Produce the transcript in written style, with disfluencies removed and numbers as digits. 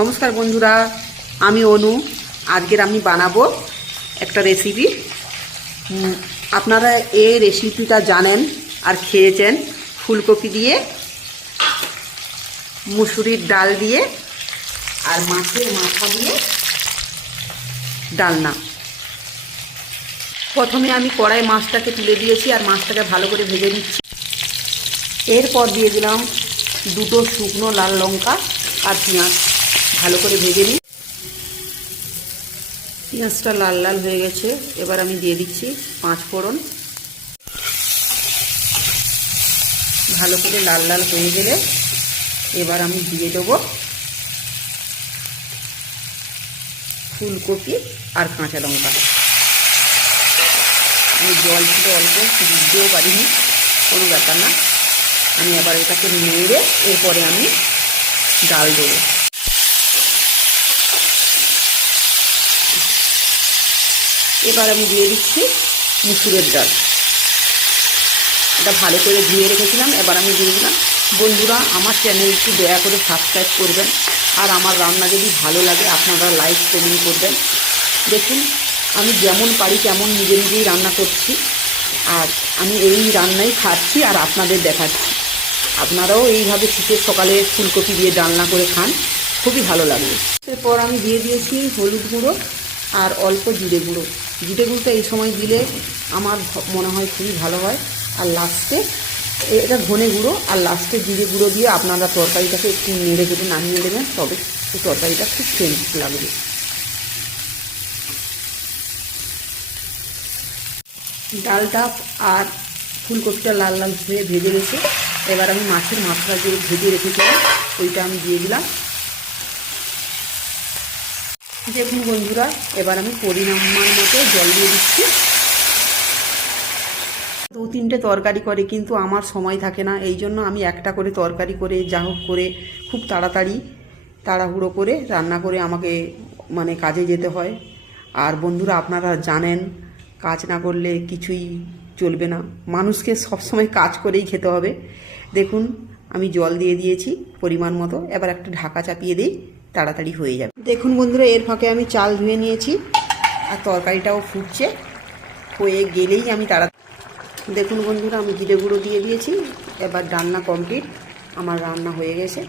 নমস্কার বন্ধুরা, আমি অনু। আজকের আমি বানাবো একটা রেসিপি। আপনারা এই রেসিপিটা জানেন আর খেয়েছেন। ফুলকপি দিয়ে, মুসুরির ডাল দিয়ে আর মাছের মাথা দিয়ে ডালনা। প্রথমে আমি কড়াই মাছটাকে তুলে দিয়েছি আর মাছটাকে ভালো করে ভেজে নিচ্ছি। এরপর দিয়ে দিলাম দুটো শুকনো লাল লঙ্কা আর পেঁয়াজ। ভালো করে ভেজে নিই। পেঁয়াজটা লাল লাল হয়ে গেছে, এবার আমি দিয়ে দিচ্ছি 5 ফোড়ন। ভালো করে লাল লাল হয়ে গেলে এবার আমি দিয়ে দেবো ফুলকপি আর কাঁচা লঙ্কা। আমি জল ছিল অল্প, দিতেও পারিনি, কোনো ব্যাপার না। আমি আবার এটাকে নেড়ে এরপরে আমি ডাল দেবো। এবার আমি দিয়ে দিচ্ছি মুসুরের ডাল। এটা ভালো করে ধুয়ে রেখেছিলাম, এবার আমি দিয়ে দিলাম। বন্ধুরা, আমার চ্যানেলটি দয়া করে সাবস্ক্রাইব করবেন, আর আমার রান্না যদি ভালো লাগে আপনারা লাইক কমেন্ট করবেন। দেখুন, আমি যেমন পারি তেমন নিজে নিজেই রান্না করছি, আর আমি এই রান্নাই খাচ্ছি আর আপনাদের দেখাচ্ছি। আপনারাও এইভাবে শীতের সকালে ফুলকপি দিয়ে ডালনা করে খান, খুবই ভালো লাগবে। এরপর আমি দিয়ে দিয়েছি হলুদ গুঁড়ো আর অল্প জিরে গুঁড়ো। জিরে গুঁড়োটা এই সময় দিলে আমার মনে হয় খুবই ভালো হয়। আর লাস্টে এটা ধনে গুঁড়ো, আর লাস্টে জিরে গুঁড়ো দিয়ে আপনারা তরকারিটাকে একটু নেড়ে চেড়ে নামিয়ে দেবেন, তবে এই তরকারিটা খুব সেন্ট লাগবে। ডালটা আর ফুলকপিটা লাল লাল হয়ে ভেজে গেছে। এবার আমি মাছের মাথা যে ভেজে রেখেছিলাম ওইটা আমি দিয়ে দিলাম। দেখুন বন্ধুরা, এবার আমি পরিমাণ মতো জল দিয়ে দিচ্ছি। 2-3টে তরকারি করে, কিন্তু আমার সময় থাকে না, এই জন্য আমি একটা করে তরকারি করে যা হোক করে খুব তাড়াহুড়ো করে রান্না করে আমাকে কাজে যেতে হয়। আর বন্ধুরা, আপনারা জানেন কাজ না করলে কিছুই চলবে না, মানুষকে সবসময় কাজ করেই খেতে হবে। দেখুন, আমি জল দিয়ে দিয়েছি পরিমাণ মতো, এবার একটা ঢাকা চাপিয়ে দিই, তাড়াতাড়ি হয়ে যাবে। দেখুন বন্ধুরা, এর ফাঁকে আমি চাল ধুয়ে নিয়েছি আর তরকারিটাও ফুটছে, হয়ে গেলেই আমি দেখুন বন্ধুরা, আমি জিরে গুঁড়ো দিয়ে দিয়েছি। এবার রান্না কমপ্লিট, আমার রান্না হয়ে গেছে।